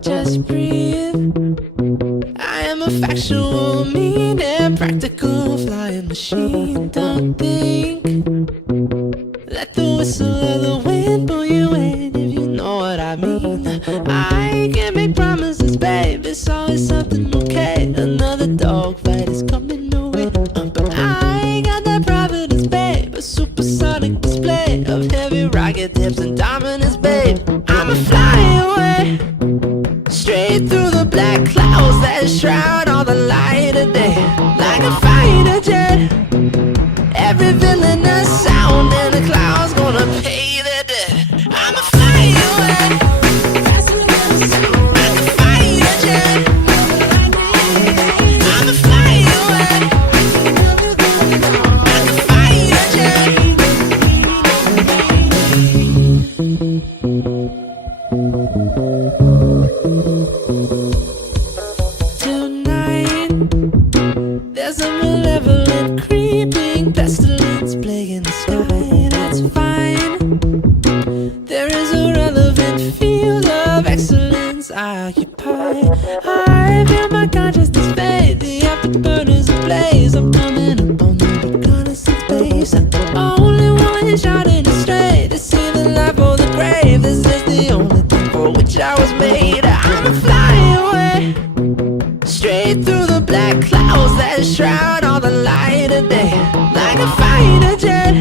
Just breathe. I am a factual, mean and practical flying machine. Don't think. Let the whistle of the wind pull you in, if you know what I mean. I can't make promises, babe, it's always something okay. Another dogfight is coming away, but I got that Providence, babe, a supersonic display of heavy rocket tips and dominance, babe. I'ma fly away, straight through the black clouds that shroud all the light of day. Like a fighter jet, every villainous sound in the clouds gonna pay their debt. I'ma fly away, like a fighter jet. I'ma fly away, like a fighter jet. Tonight, there's a malevolent creeping pestilence plaguing the sky. That's fine. There is a relevant field of excellence I occupy. I feel my consciousness fade, the afterburners ablaze. I'm coming up on the reconnaissance base. I'm the only one shouting astray to see the life or the grave. This is the only thing for which I was made. I'ma fly away, straight through the black clouds that shroud all the light of day. Like a fighter jet,